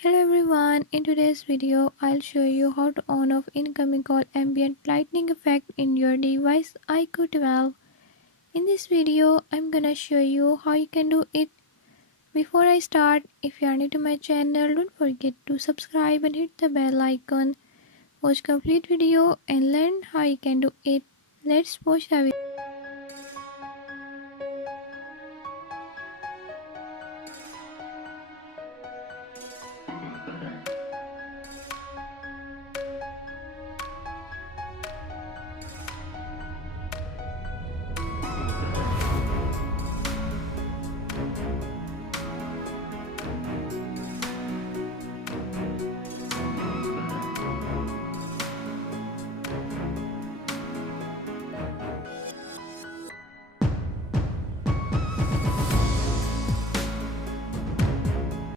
Hello everyone, in today's video I'll show you how to on off incoming call ambient lighting effect in your device iQOO 12. In this video I'm gonna show you how you can do it. Before I start, if you are new to my channel, don't forget to subscribe and hit the bell icon. Watch complete video and learn how you can do it. Let's watch the video.